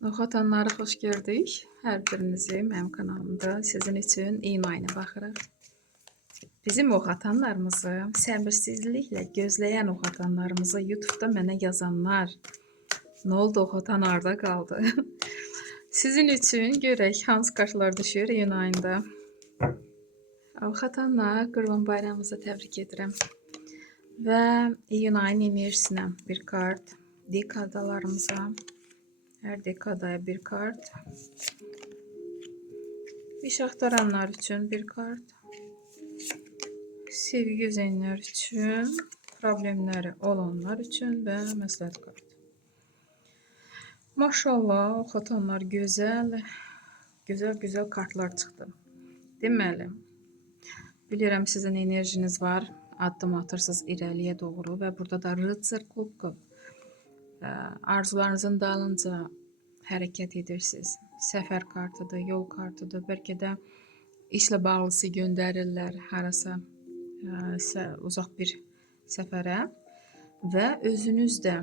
Oxatanları xoş gördük. Hər birinizi mənim kanalımda sizin üçün iyun ayına baxırıq. Bizim oxatanlarımızı səbirsizliklə gözləyən oxatanlarımızı YouTube'da mənə yazanlar, nə oldu oxatan harda qaldı? Sizin üçün görək hansı kartlar düşür iyun ayında. Oxatanlar, Qurban bayramınızı təbrik edirəm. Və iyun ayının enerjisinə bir kart, dekadalarımıza. Her dekadaya bir kart. İş axtaranlar üçün bir kart. Sevgi gözləyənlər üçün, problemləri olanlar üçün və məsləhət kart. Maşallah, oxatanlar gözəl kartlar çıxdı. Deməli, bilirəm sizin enerjiniz var, addım atırsınız irəliyə doğru və burada da Rıtsır Kubkov. Arzularınızın dalınca hərəkət edirsiniz. Səfər kartıdır, yol kartıdır. Bəlkə də işlə bağlısı göndərirlər harasa uzaq bir səfərə və özünüz də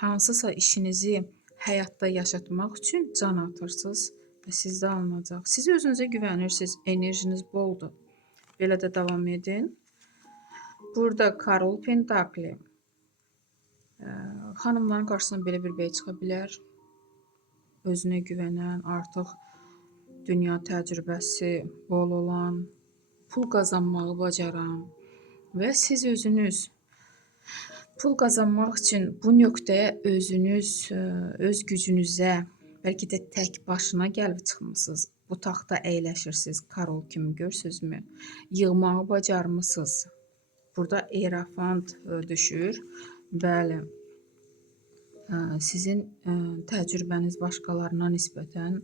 hansısa işinizi həyatda yaşatmaq üçün can atırsınız və sizdə alınacaq. Siz özünüzə güvənirsiniz, enerjiniz boldur. Belə də davam edin. Burada Karol Pentakli. Xanımların qarşısına belə bir bəy çıxa bilər. Özünə güvənən, artıq dünya təcrübəsi bol olan, pul qazanmağı bacaran və siz özünüz pul qazanmaq üçün bu nöqtəyə özünüz, öz gücünüzə, bəlkə də tək başına gəlib çıxmısınız. Bu taxta əyləşirsiniz, Karol kimi görürsünüzmü? Yığmağı bacarmısınız. Burada Erafant düşür. Bəli, sizin təcrübəniz başqalarına nisbətən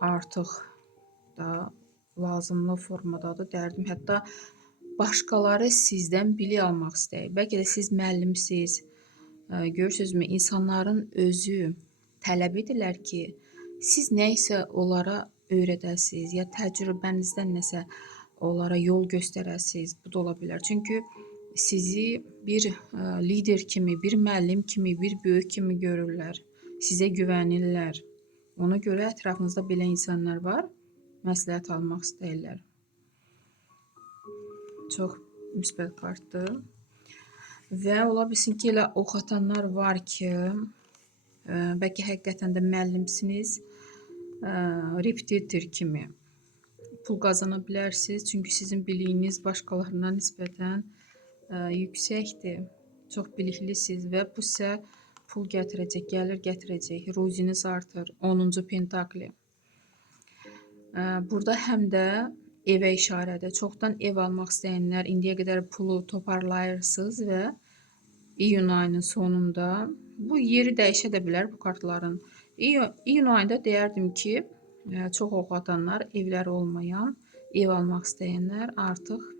artıq da lazımlı formadadır, dərdim. Hətta başqaları sizdən bilik almaq istəyir. Bəlkə də siz müəllimsiniz, görürsünüzmü? İnsanların özü tələb edirlər ki, siz nə isə onlara öyrədəsiniz, ya təcrübənizdən nəsə onlara yol göstərəsiniz. Bu da ola bilər. Çünki sizi bir lider kimi, bir müəllim kimi, bir böyük kimi görürlər. Sizə güvənirlər. Ona görə ətrafınızda belə insanlar var, məsləhət almaq istəyirlər. Çox müsbət kartdır. Və ola bilsin ki, elə oxatanlar var ki, bəlkə həqiqətən də müəllimsiniz, repetitor kimi pul qazana bilərsiniz. Çünki sizin biliyiniz başqalarına nisbətən yüksəkdir. Çox biliklisiniz və bu sizə pul gətirəcək, gəlir gətirəcək. Ruziniz artır. 10-cu Pentakli. Burada həm də evə işarədir. Çoxdan ev almaq istəyənlər indiyə qədər pulu toparlayırsınız və iyun ayının sonunda bu yeri dəyişə də bilər bu kartların. İyun ayında deyərdim ki, çox oxatanlar, evləri olmayan, ev almaq istəyənlər artıq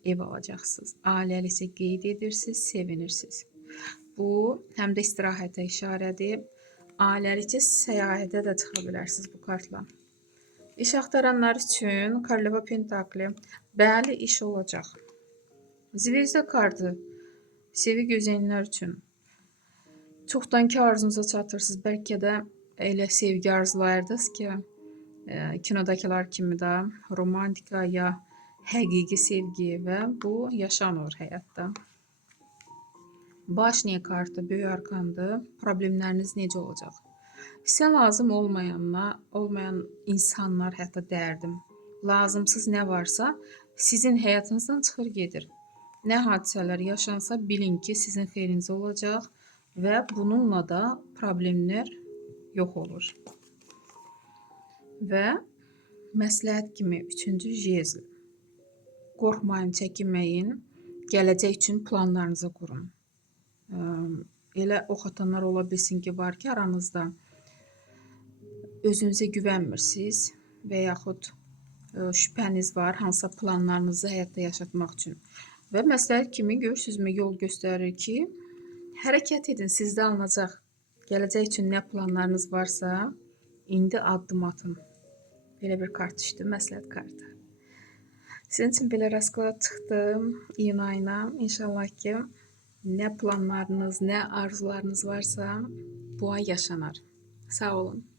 ev alacaqsınız. Ailəlisə qeyd edirsiniz, sevinirsiniz. Bu, həm də istirahətə işarədir. Ailəlikcə səyahətə də çıxa bilərsiniz bu kartla. İş axtaranlar üçün Karlova Pentakli. Bəli, iş olacaq. Zvezda kartı. Sevgi gözləyənlər üçün. Çoxdankı arzunuza çatırsınız. Bəlkə də elə sevgi arzulayırdınız ki, kinodakılar kimi də romantika ya həqiqi sevgi və bu yaşanır həyatda. Başniya kartı, böyük arkandır. Problemləriniz necə olacaq? Sizə lazım olmayan insanlar, hətta dərdim, lazımsız nə varsa sizin həyatınızdan çıxır gedir. Nə hadisələr yaşansa bilin ki, sizin xeyrinizə olacaq və bununla da problemlər yox olur. Və məsləhət kimi 3-cü jezl. Qorxmayın, çəkinməyin, gələcək üçün planlarınızı qurun. Elə oxatanlar ola bilsin ki, var ki, aranızda özünüzə güvənmirsiniz və yaxud şübhəniz var hansısa planlarınızı həyatda yaşatmaq üçün. Və məsləhət kimi görürsünüzmü, yol göstərir ki, hərəkət edin, sizdə alınacaq. Gələcək üçün nə planlarınız varsa, indi addım atın. Belə bir kart düşdü, məsləhət kartı. Sizin üçün belə rasklad çıxdı iyun ayına. İnşallah ki, Ne planlarınız, ne arzularınız varsa bu ay yaşanar. Sağ olun.